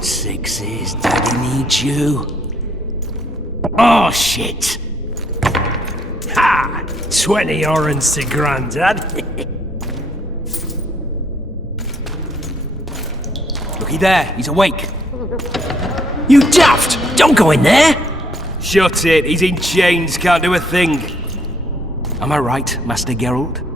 on, sixes. Daddy needs you. Oh, shit. Ha! 20 orange to Grandad. Looky there, he's awake. You daft! Don't go in there! Shut it, he's in chains, can't do a thing. Am I right, Master Geralt?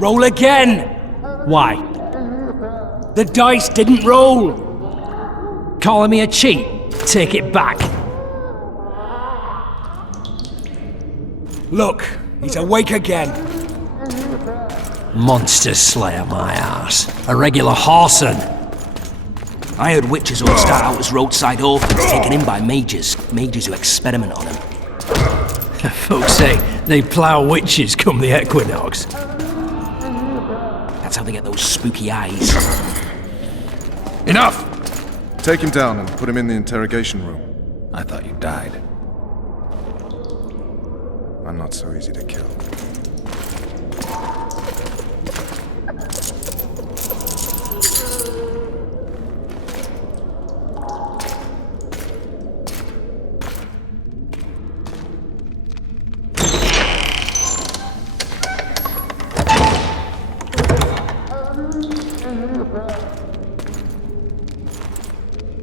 Roll again! Why? The dice didn't roll! Calling me a cheat? Take it back. Look, he's awake again. Monster Slayer, my ass. A regular horson. I heard witches all start out as roadside orphans taken in by mages who experiment on them. Folks say they plough witches come the equinox. That's how they get those spooky eyes. Enough! Take him down and put him in the interrogation room. I thought you died. I'm not so easy to kill.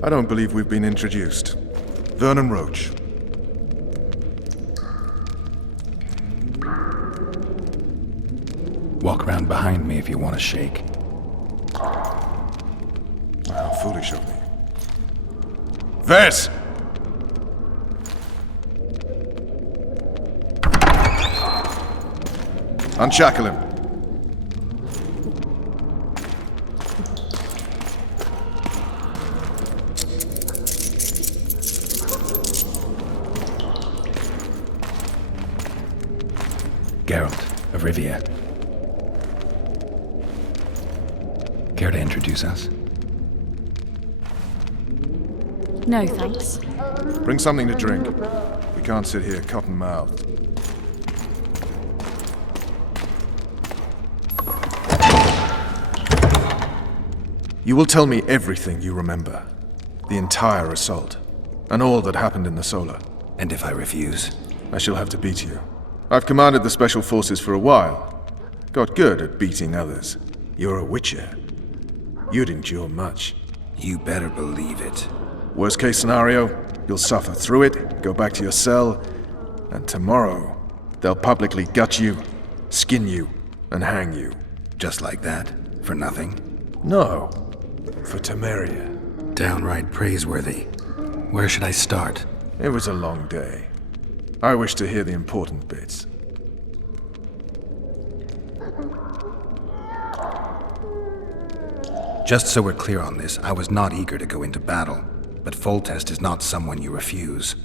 I don't believe we've been introduced. Vernon Roach. Walk around behind me if you want to shake. How foolish of me. Vess! Unshackle him. Geralt of Rivia. Care to introduce us? No, thanks. Bring something to drink. We can't sit here cotton-mouthed. You will tell me everything you remember. The entire assault. And all that happened in the Solar. And if I refuse? I shall have to beat you. I've commanded the Special Forces for a while. Got good at beating others. You're a witcher. You'd endure much. You better believe it. Worst case scenario, you'll suffer through it, go back to your cell, and tomorrow, they'll publicly gut you, skin you, and hang you. Just like that? For nothing? No. For Temeria. Downright praiseworthy. Where should I start? It was a long day. I wish to hear the important bits. Just so we're clear on this, I was not eager to go into battle, but Foltest is not someone you refuse.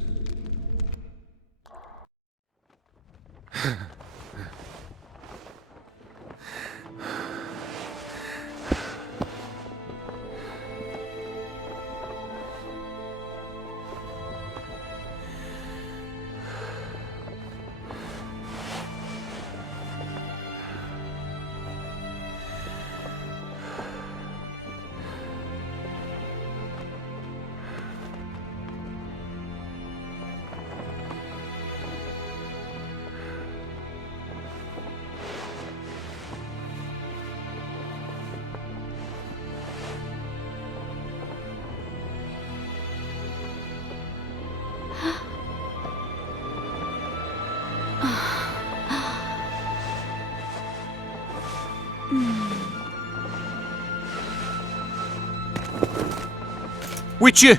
Witcher,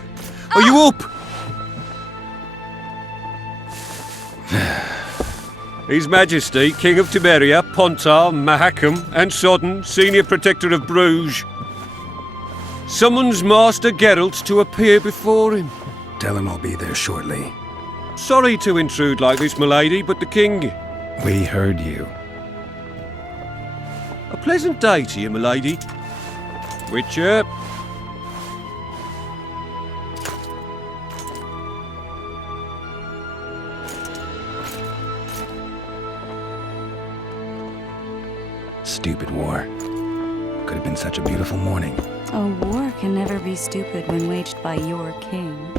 are you up? His Majesty, King of Temeria, Pontar, Mahakam, and Sodden, Senior Protector of Bruges, summons Master Geralt to appear before him. Tell him I'll be there shortly. Sorry to intrude like this, milady, but the King... We heard you. A pleasant day to you, milady. Witcher. Stupid war. Could have been such a beautiful morning. A war can never be stupid when waged by your king.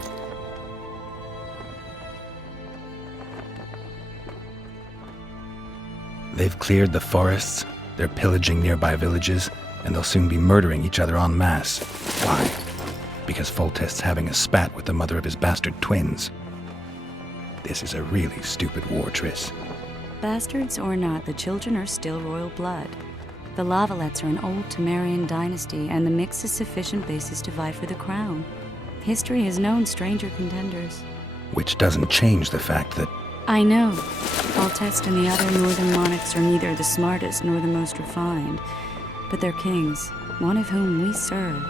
They've cleared the forests, they're pillaging nearby villages, and they'll soon be murdering each other en masse. Why? Because Foltest's having a spat with the mother of his bastard twins. This is a really stupid war, Triss. Bastards or not, the children are still royal blood. The Lavalettes are an old Temerian dynasty, and the mix is sufficient basis to vie for the crown. History has known stranger contenders. Which doesn't change the fact that I know. Foltest and the other northern monarchs are neither the smartest nor the most refined, but they're kings, one of whom we serve.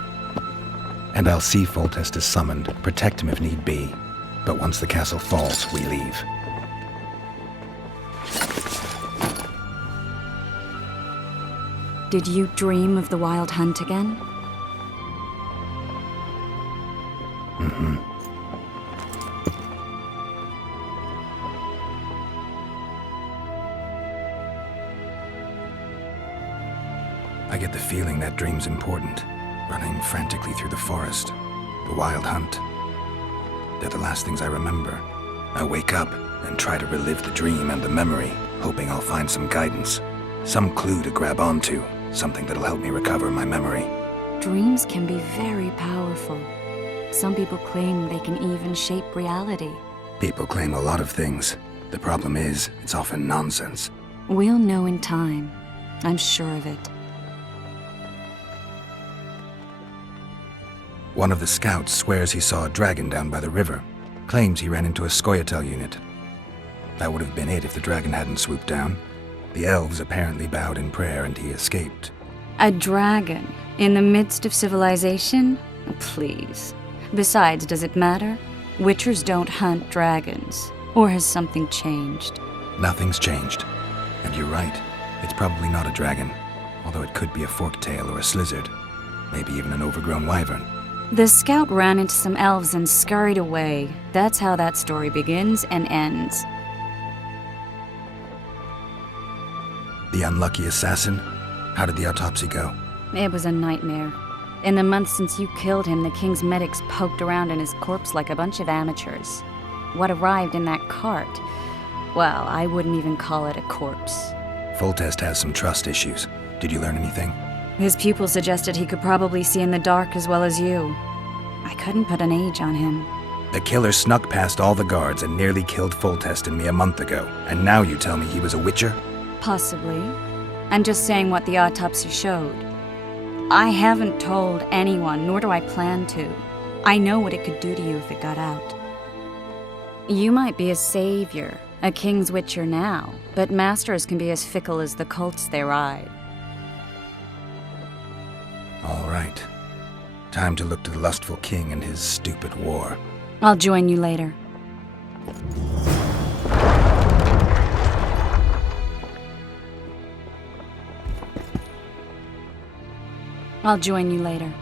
And I'll see Foltest is summoned, protect him if need be. But once the castle falls, we leave. Did you dream of the wild hunt again? Mm-hmm. I get the feeling that dream's important. Running frantically through the forest. The wild hunt. They're the last things I remember. I wake up and try to relive the dream and the memory, hoping I'll find some guidance. Some clue to grab onto. Something that'll help me recover my memory. Dreams can be very powerful. Some people claim they can even shape reality. People claim a lot of things. The problem is, it's often nonsense. We'll know in time. I'm sure of it. One of the scouts swears he saw a dragon down by the river. Claims he ran into a Scoia'tael unit. That would have been it if the dragon hadn't swooped down. The elves apparently bowed in prayer and he escaped. A dragon? In the midst of civilization? Please. Besides, does it matter? Witchers don't hunt dragons. Or has something changed? Nothing's changed. And you're right. It's probably not a dragon. Although it could be a forktail or a slizzard. Maybe even an overgrown wyvern. The scout ran into some elves and scurried away. That's how that story begins and ends. The unlucky assassin? How did the autopsy go? It was a nightmare. In the months since you killed him, the king's medics poked around in his corpse like a bunch of amateurs. What arrived in that cart? Well, I wouldn't even call it a corpse. Foltest has some trust issues. Did you learn anything? His pupil suggested he could probably see in the dark as well as you. I couldn't put an age on him. The killer snuck past all the guards and nearly killed Foltest and me a month ago. And now you tell me he was a witcher? Possibly. I'm just saying what the autopsy showed. I haven't told anyone, nor do I plan to. I know what it could do to you if it got out. You might be a savior, a king's witcher now, but masters can be as fickle as the colts they ride. All right. Time to look to the lustful king and his stupid war. I'll join you later. I'll join you later.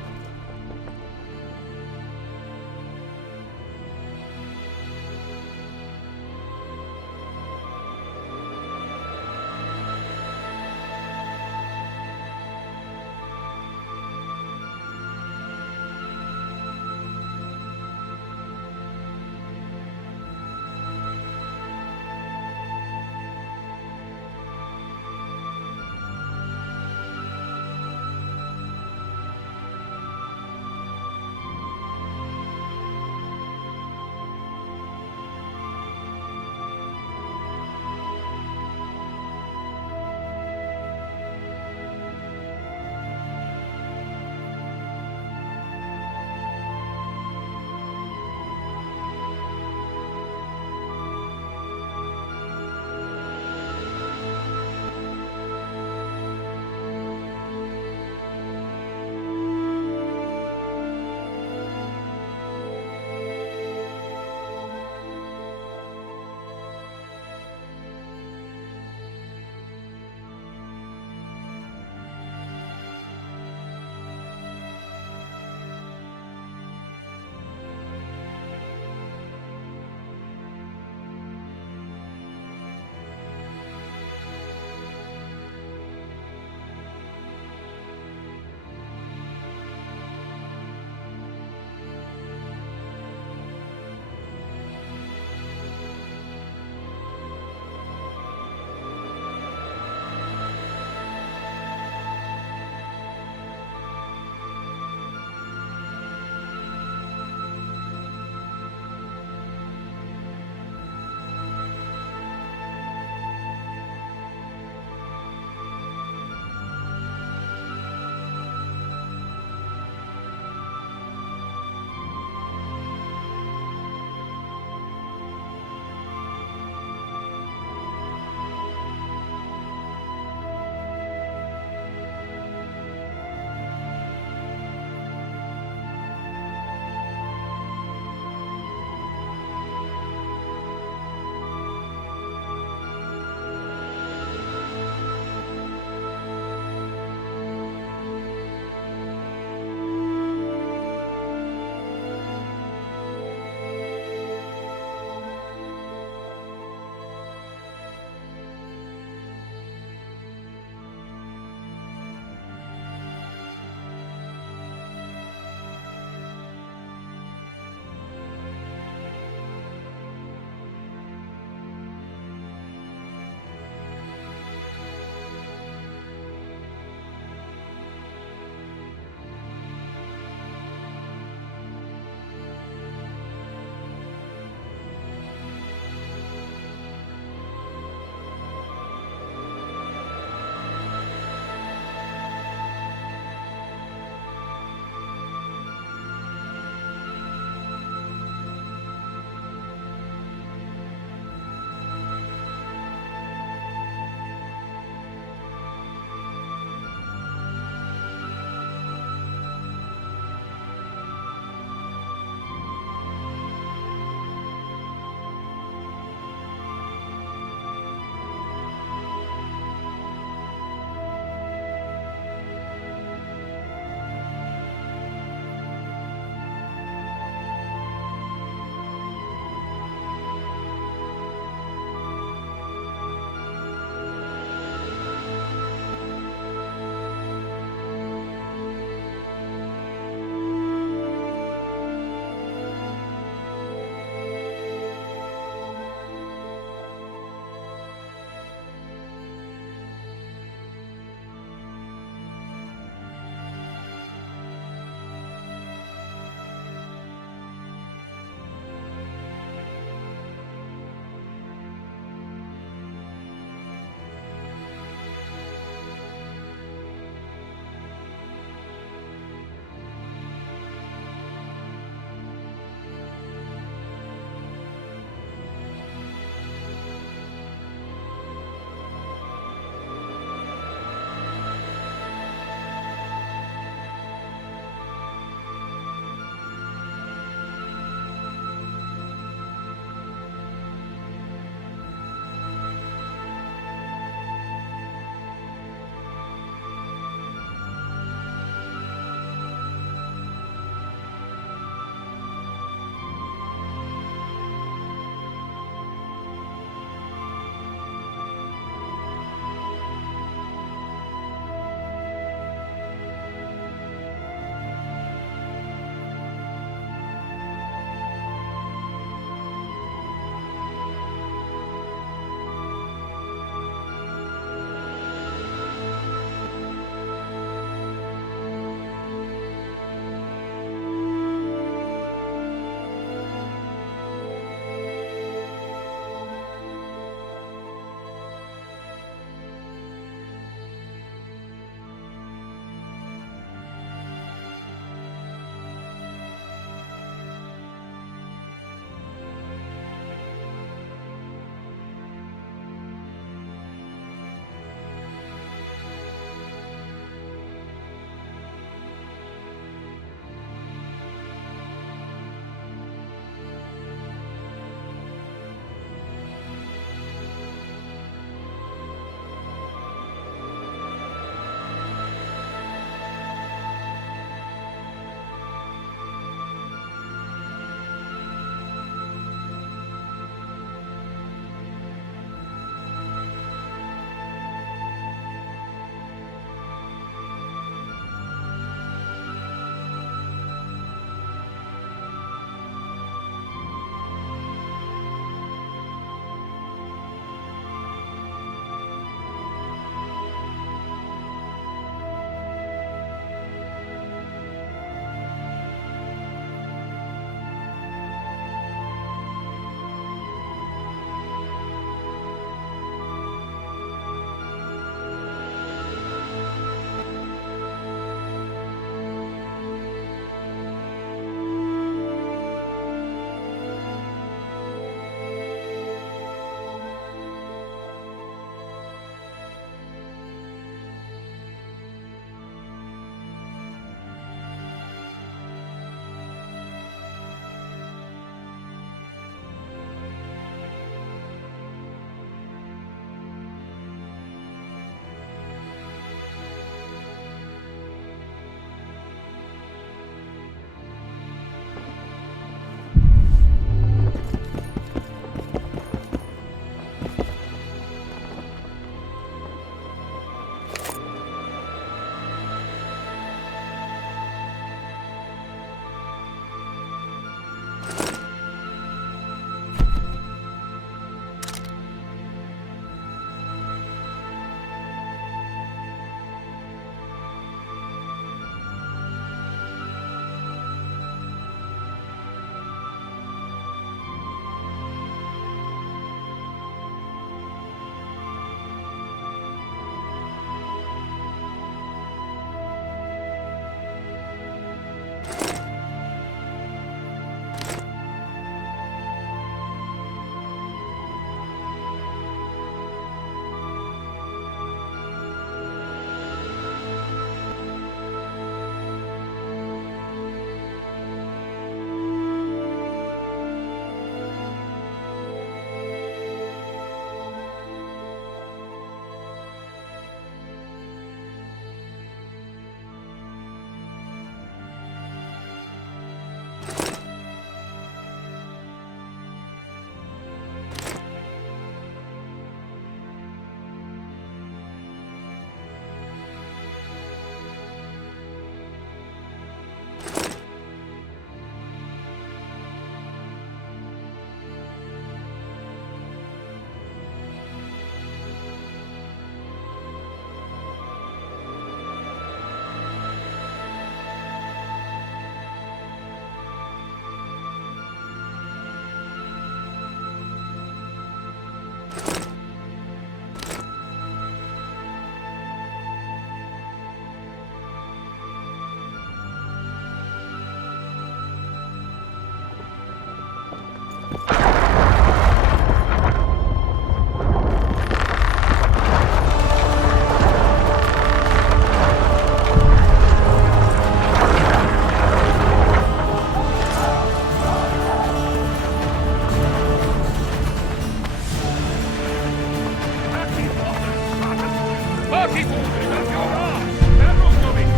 Keep orders up your arse! Barrel coming!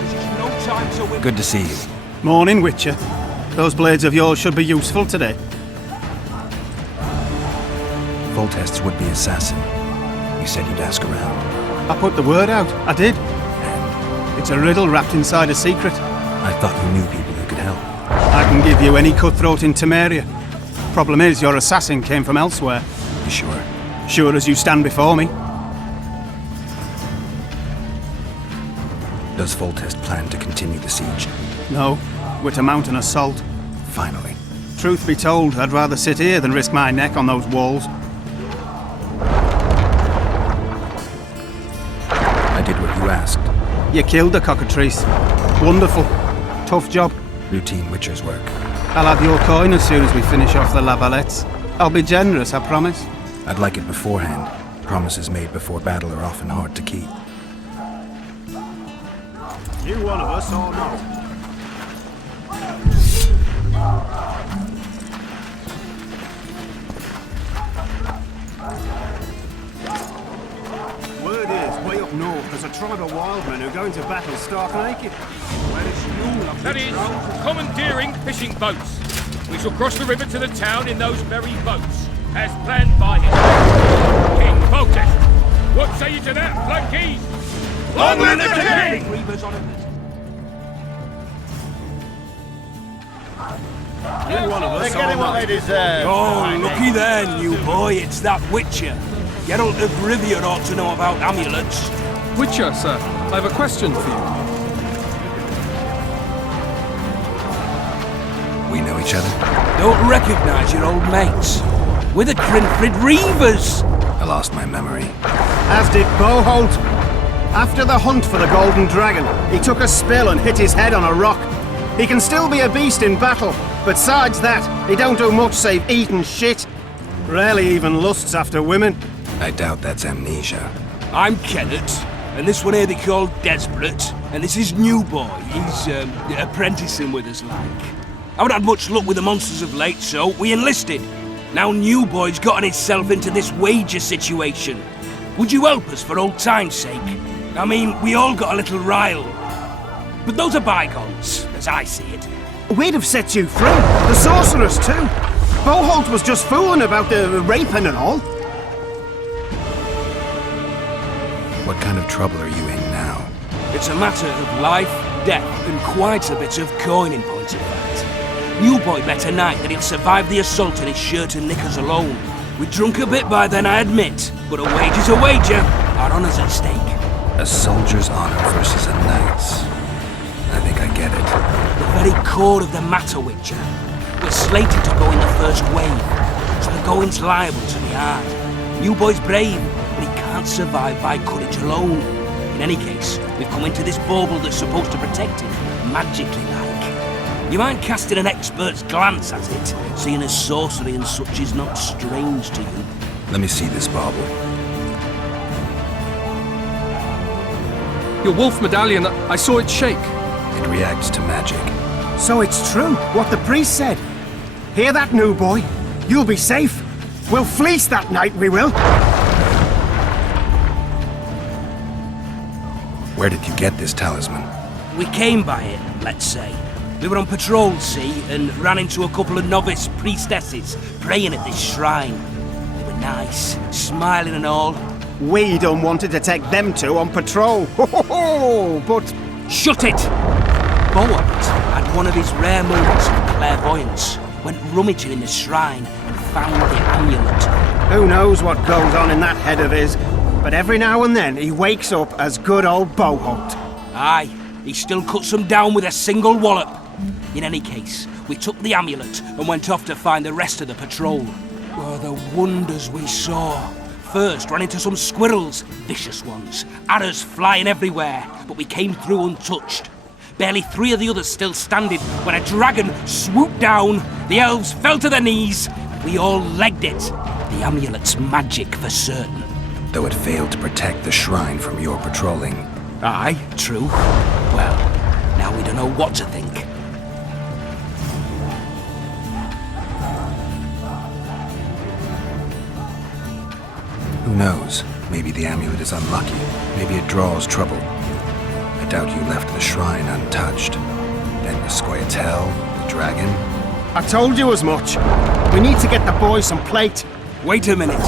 This is no time to win. Good to see you. Morning, Witcher. Those blades of yours should be useful today. Voltest's would-be assassin. You said you'd ask around. I put the word out. I did. And It's a riddle wrapped inside a secret. I thought you knew people who could help. I can give you any cutthroat in Temeria. Problem is, your assassin came from elsewhere. You sure? Sure as you stand before me. Does Voltest plan to continue the siege? No, we're to mount an assault. Finally. Truth be told, I'd rather sit here than risk my neck on those walls. I did what you asked. You killed the cockatrice. Wonderful. Tough job. Routine Witcher's work. I'll have your coin as soon as we finish off the lavalettes. I'll be generous, I promise. I'd like it beforehand. Promises made before battle are often hard to keep. You one of us or not? Word is, way up north, there's a tribe of wildmen who go into battle stark naked. That is, commandeering fishing boats. We shall cross the river to the town in those very boats, as planned by him. King Voltest, what say you to that, flunkies? Long live the king! Reavers on him. You one of us or not? Oh, looky there, new boy. It's that Witcher. Geralt of Rivia ought to know about amulets. Witcher, sir, I have a question for you. We know each other? Don't recognise your old mates. We're the Crinfrid Reavers. I lost my memory. As did Boholt. After the hunt for the Golden Dragon, he took a spill and hit his head on a rock. He can still be a beast in battle, but besides that, he don't do much save eat and shit. Rarely even lusts after women. I doubt that's amnesia. I'm Kenneth, and this one here they call Desperate, and this is New Boy. He's apprenticing with us, like. I haven't had much luck with the monsters of late, so we enlisted. Now New Boy's gotten himself into this wager situation. Would you help us for old time's sake? I mean, we all got a little riled. But those are bygones, as I see it. We'd have set you free. The sorceress, too. Boholt was just fooling about the raping and all. What kind of trouble are you in now? It's a matter of life, death, and quite a bit of coin in point of fact. New Boy bet tonight that he'll survive the assault in his shirt and knickers alone. We drunk a bit by then, I admit, but a wager's a wager. Our honour's at stake. A soldier's honor versus a knight's. I think I get it. The very core of the matter, Witcher. We're slated to go in the first wave, so the going's liable to be hard. New Boy's brave, but he can't survive by courage alone. In any case, we've come into this bauble that's supposed to protect him, magically like. You mind casting an expert's glance at it, seeing as sorcery and such is not strange to you? Let me see this bauble. Your wolf medallion, I saw it shake. It reacts to magic. So it's true, what the priest said. Hear that, New Boy? You'll be safe. We'll fleece that night, we will. Where did you get this talisman? We came by it, let's say. We were on patrol, see, and ran into a couple of novice priestesses praying at this shrine. They were nice, smiling and all. We don't wanted to take them two on patrol. But Shut it! Boat had one of his rare moments of clairvoyance, went rummaging in the shrine and found the amulet. who knows what goes on in that head of his, but every now and then he wakes up as good old Boholt. Aye, he still cuts them down with a single wallop. In any case, we took the amulet and went off to find the rest of the patrol. Oh, the wonders we saw. First, ran into some squirrels, vicious ones, arrows flying everywhere, but we came through untouched. Barely 3 of the others still standing when a dragon swooped down, the elves fell to their knees, and we all legged it. The amulet's magic for certain. Though it failed to protect the shrine from your patrolling. Aye, true. Well, now we don't know what to think. Who knows? Maybe the amulet is unlucky. Maybe it draws trouble. I doubt you left the shrine untouched. Then the Scoia'tael, the dragon. I told you as much. We need to get the boys some plate. Wait a minute.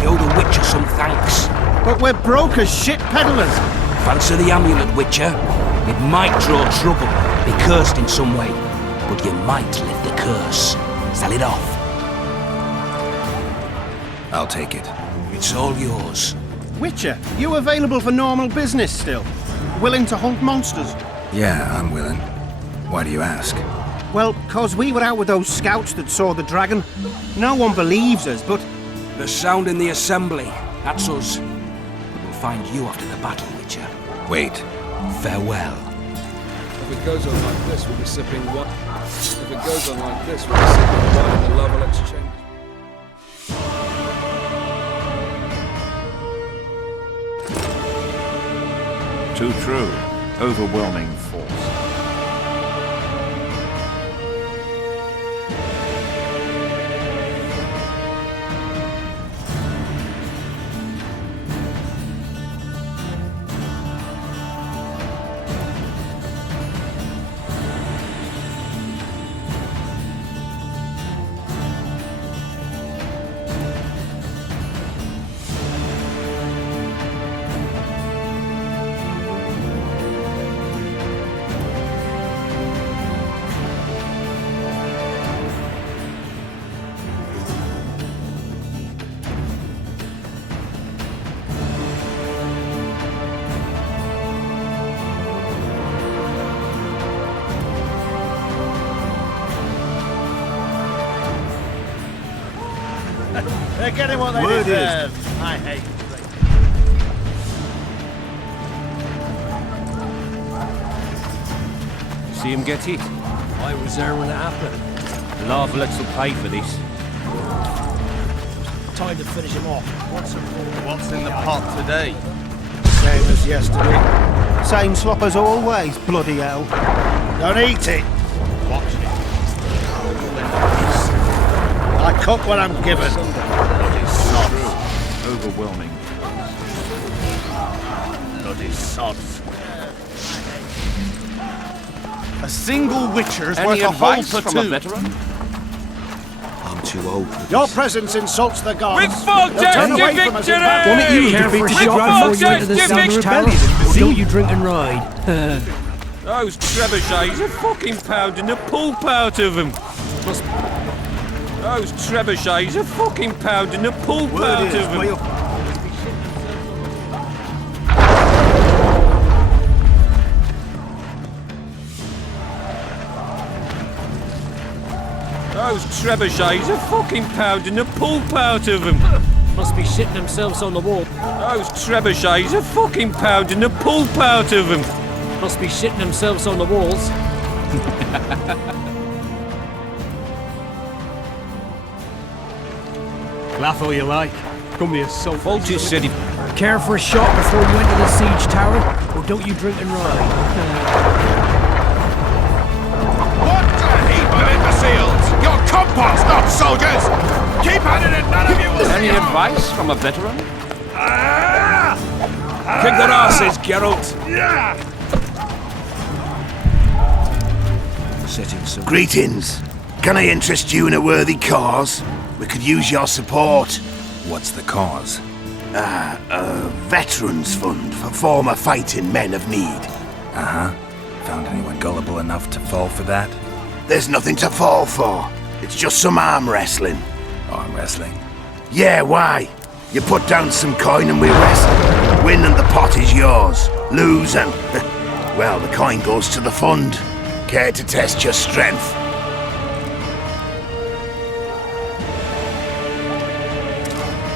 We owe the Witcher some thanks. But we're broke as shit peddlers. Fancy the amulet, Witcher. It might draw trouble, be cursed in some way, but you might lift the curse. Sell it off. I'll take it. It's all yours. Witcher, you available for normal business still? Willing to hunt monsters? Yeah, I'm willing. Why do you ask? Well, 'cause we were out with those scouts that saw the dragon. No one believes us, but... The sound in the assembly. That's us. We'll find you after the battle, Witcher. Wait. Farewell. If it goes on like this, we'll be sipping wine. If it goes on like this, we'll be sipping wine in the Lovell Exchange. Too true. Overwhelming force. They're getting what they deserve. I hate See him get hit? I was there when it happened. The Larvalets will pay for this. time to finish him off. What's in the pot today? Same as yesterday. Same slop as always, bloody hell. Don't eat it. Watch it. I cook what I'm given. Bloody sods. Overwhelming. Bloody sods. A single Witcher's Any worth a whole advice from a platoon. veteran? I'm too old for Your this. presence insults the gods. With Voltage Turn to away from us in victory! battle. One of you Care defeat for the shot shot before you enter the Voltage to Southern victory! Rebellion. Or don't you drink and ride? Those trebuchets are fucking pounding the pulp out of them. Those trebuchets are fucking pounding the pulp Word out is, of them. will you? Those trebuchets are fucking pounding the pulp out of them. Must be shitting themselves on the wall. Those trebuchets are fucking pounding the pulp out of them. Must be shitting themselves on the walls. Laugh all you like. Come here, so Voltage said he... care for a shot before you enter the siege tower, or don't you drink and ride? What a heap of imbeciles! You're compost, not soldiers! Keep at it and none of you will Any advice from a veteran? Kick their asses, Geralt! Setting some... Greetings. Can I interest you in a worthy cause? We could use your support. What's the cause? A veterans fund for former fighting men of need. Uh-huh. Found anyone gullible enough to fall for that? There's nothing to fall for. It's just some arm wrestling. Arm wrestling? Yeah, why? You put down some coin and we wrestle. Win and the pot is yours. Lose and... well, the coin goes to the fund. Care to test your strength?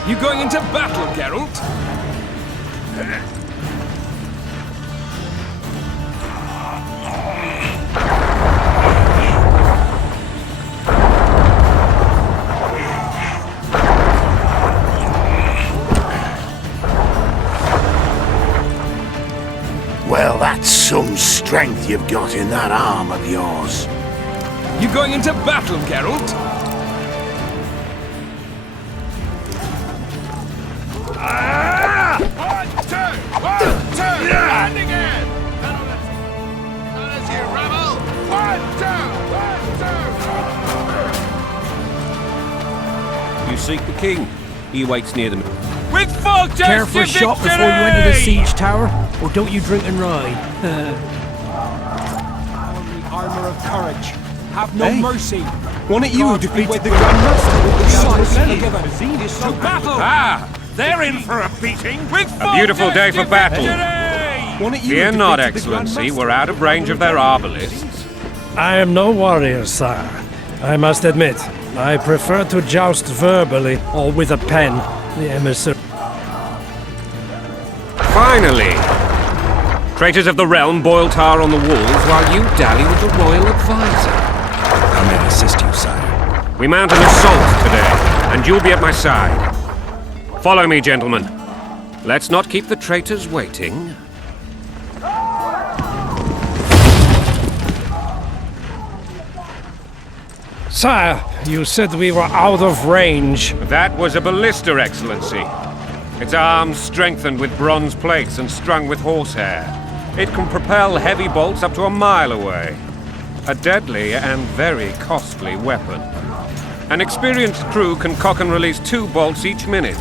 You going into battle, Geralt? Well, that's some strength you've got in that arm of yours. You going into battle, Geralt? seek the king. He waits near them. With Foltest Care for a shot before you enter the siege tower, or don't you drink and ride? The armor of courage. Have no mercy. One of you God defeated be the with Grand you. Master with Together. To battle! Ah! They're in for a beating! With A beautiful day for battle. One of you Fear not, defeated the Grand Excellency. Master. We're out of range of their arbalists. I am no warrior, sire. I must admit, I prefer to joust verbally or with a pen. The emissary. Finally! Traitors of the realm boil tar on the walls while you dally with the royal advisor. How may I assist you, sire? We mount an assault today, and you'll be at my side. Follow me, gentlemen. Let's not keep the traitors waiting. Sire, you said we were out of range. That was a ballista, Excellency. Its arms strengthened with bronze plates and strung with horsehair. It can propel heavy bolts up to a mile away. A deadly and very costly weapon. An experienced crew can cock and release 2 bolts each minute.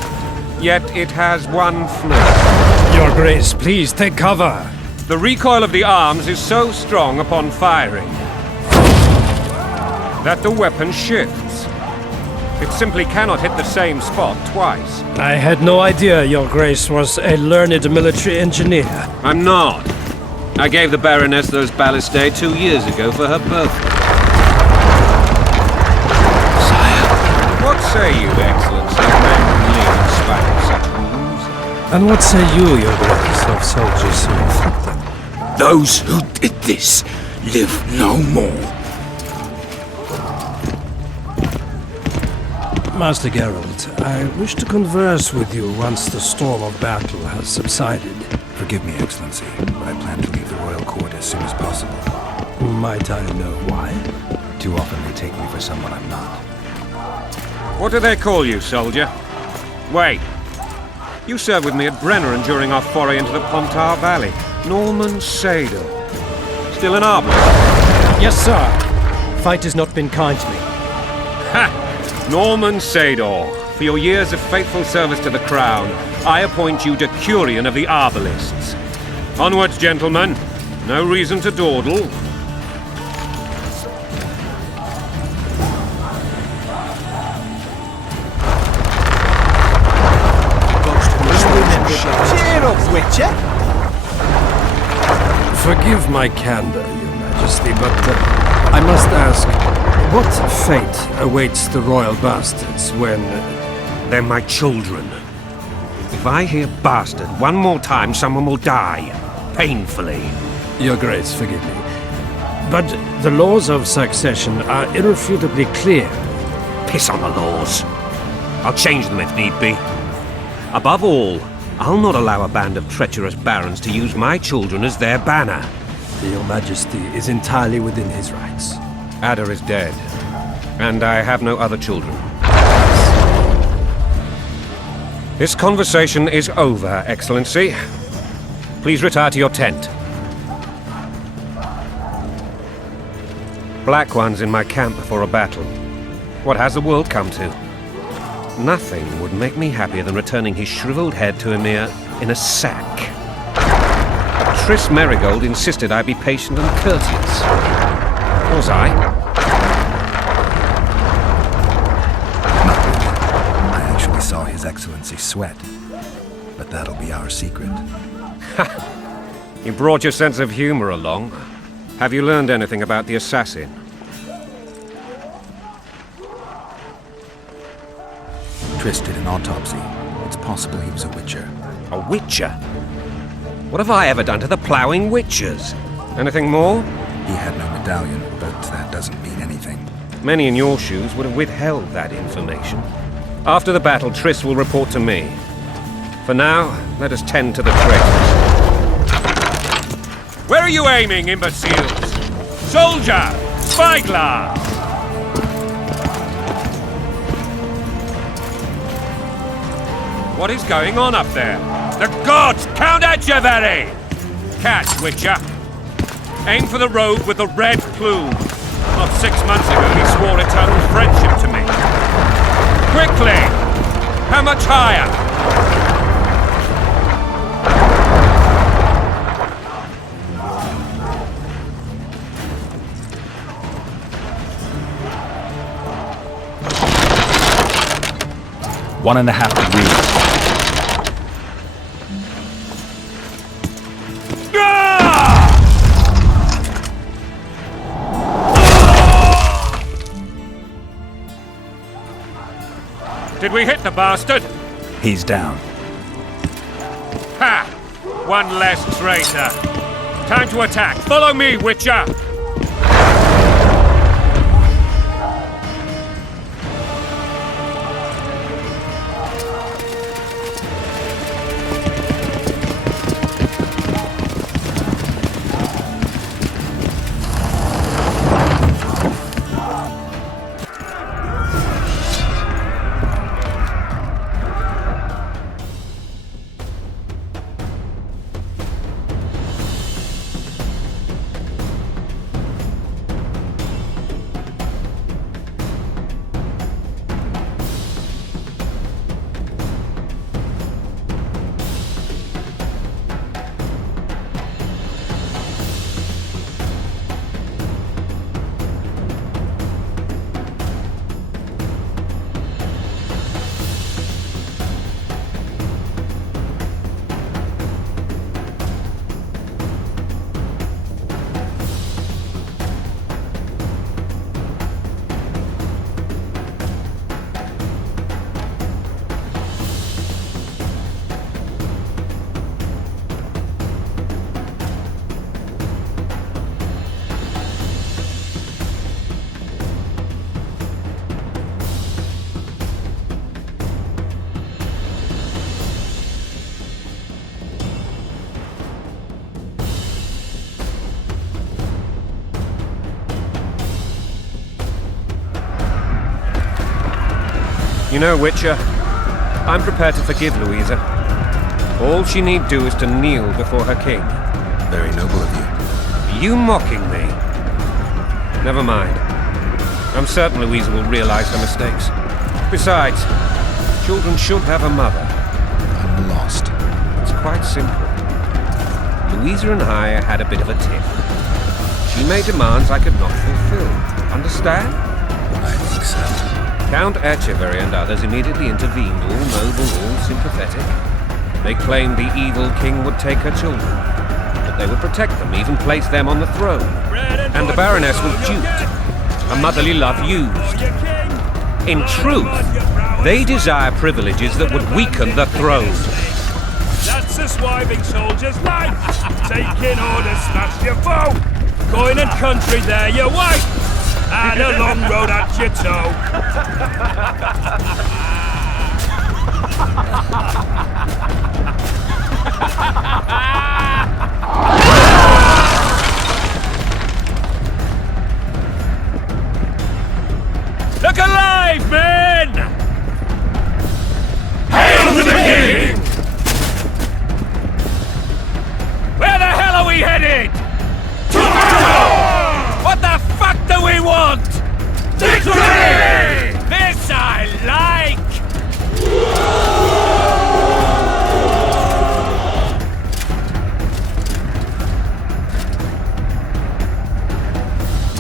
Yet it has one flaw. Your Grace, please take cover. The recoil of the arms is so strong upon firing that the weapon shifts. It simply cannot hit the same spot twice. I had no idea Your Grace was a learned military engineer. I'm not. I gave the Baroness those ballistae 2 years ago for her birthday. Sire. What say you, Excellency, of men who live in spite of such wounds? And what say you, Your Grace, of soldiers who inflict them? Those who did this live no more. Master Geralt, I wish to converse with you once the storm of battle has subsided. Forgive me, Excellency, but I plan to leave the royal court as soon as possible. Might I know why? Too often they take me for someone I'm not. What do they call you, soldier? Wait. You served with me at Brenneran during our foray into the Pontar Valley. Norman Sador. Still an arbalist? Yes, sir. Fight has not been kind to me. Ha! Norman Sador, for your years of faithful service to the crown, I appoint you Decurion of the Arbalists. Onwards, gentlemen. No reason to dawdle. Cheer up, Witcher! Forgive my candor, Your Majesty, but I must ask, what fate awaits the royal bastards when... They're my children. If I hear bastard one more time, someone will die. Painfully. Your Grace, forgive me. But the laws of succession are irrefutably clear. Piss on the laws. I'll change them if need be. Above all, I'll not allow a band of treacherous barons to use my children as their banner. Your Majesty is entirely within his rights. Ada is dead, and I have no other children. This conversation is over, Excellency. Please retire to your tent. Black ones in my camp before a battle. What has the world come to? Nothing would make me happier than returning his shriveled head to Emir in a sack. Triss Merigold insisted I be patient and courteous. Was I? Not really. I actually saw His Excellency sweat. But that'll be our secret. You brought your sense of humor along. Have you learned anything about the assassin? Triss did an autopsy. It's possible he was a witcher. A witcher? What have I ever done to the ploughing witchers? Anything more? He had no medallion, but that doesn't mean anything. Many in your shoes would have withheld that information. After the battle, Triss will report to me. For now, let us tend to the traitors. Where are you aiming, imbeciles? Soldier! Spyglass! What is going on up there? The gods count at you, Very! Catch, Witcher. Aim for the rogue with the red plume. Not 6 months ago, he swore eternal friendship to me. Quickly! How much higher? One and a half degrees. Did we hit the bastard? He's down. Ha! One less traitor. Time to attack. Follow me, Witcher! You know, Witcher, I'm prepared to forgive Louisa. All she need do is to kneel before her king. Very noble of you. Are you mocking me? Never mind. I'm certain Louisa will realize her mistakes. Besides, children should have a mother. I'm lost. It's quite simple. Louisa and I had a bit of a tiff. She made demands I could not fulfill. Understand? I think so. Count Etcheverry and others immediately intervened, all noble, all sympathetic. They claimed the evil king would take her children, but they would protect them, even place them on the throne. And the Baroness was duped, a motherly love used. In truth, they desire privileges that would weaken the throne. That's a swiving soldier's life. Taking orders, smash your foe. Going and country there, your wife. And a long road at your toe. Look alive, men! Hail to the king! Where the hell are we headed? What the fuck do we want? Victory! This I like!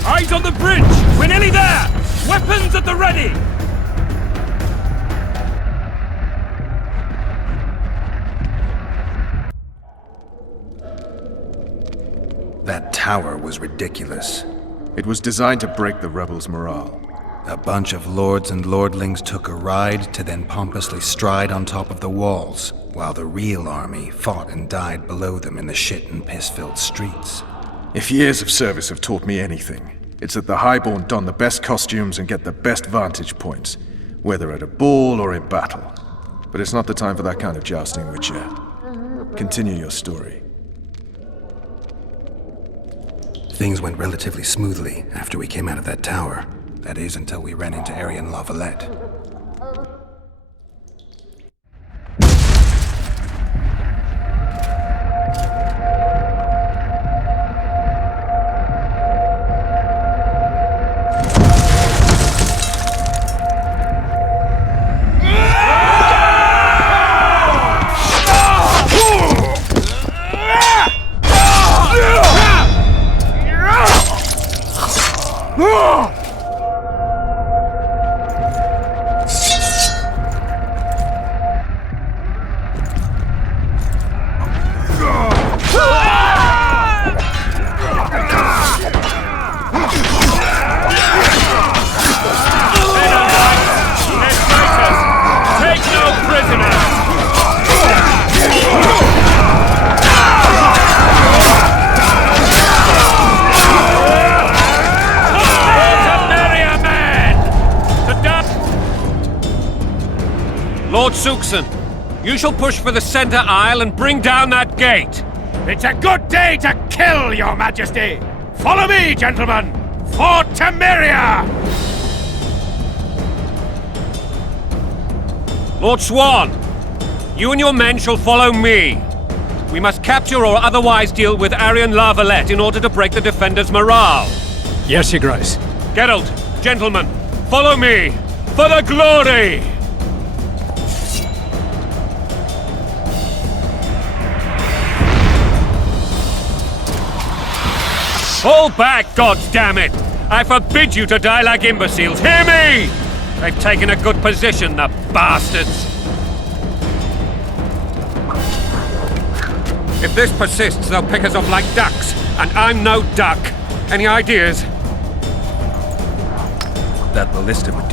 Eyes on the bridge! We're nearly there! Weapons at the ready! That tower was ridiculous. It was designed to break the rebels' morale. A bunch of lords and lordlings took a ride to then pompously stride on top of the walls, while the real army fought and died below them in the shit and piss-filled streets. If years of service have taught me anything, it's that the Highborn don the best costumes and get the best vantage points, whether at a ball or in battle. But it's not the time for that kind of jousting, Witcher. Continue your story. Things went relatively smoothly after we came out of that tower. That is, until we ran into Arian Lavalette. You shall push for the center aisle and bring down that gate. It's a good day to kill, Your Majesty! Follow me, gentlemen! For Temeria! Lord Swan, you and your men shall follow me. We must capture or otherwise deal with Arian La Valette in order to break the defenders' morale. Yes, Your Grace. Geralt, gentlemen, follow me for the glory! Fall back, goddammit! I forbid you to die like imbeciles. Hear me! They've taken a good position, the bastards. If this persists, they'll pick us off like ducks, and I'm no duck. Any ideas? That ballista would